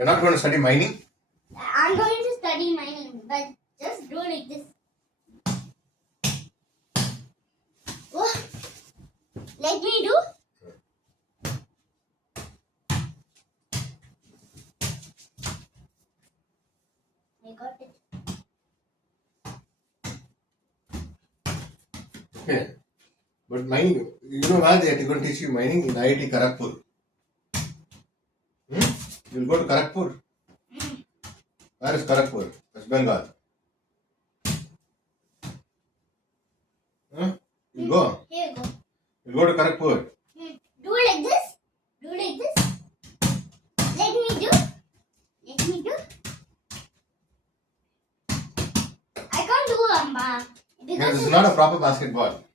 You're not going to study mining? I'm going to study mining, but just do like this. What? Let me do. I got it. Okay. But mining, you know where they are going to teach you mining? In IIT Kharagpur. You'll go to Kharagpur. Where is Kharagpur? West Bengal. You go. Here you go. You go to Kharagpur. Do like this. Do like this. Let me do. Let me do. I can't do Because this is not a proper basketball.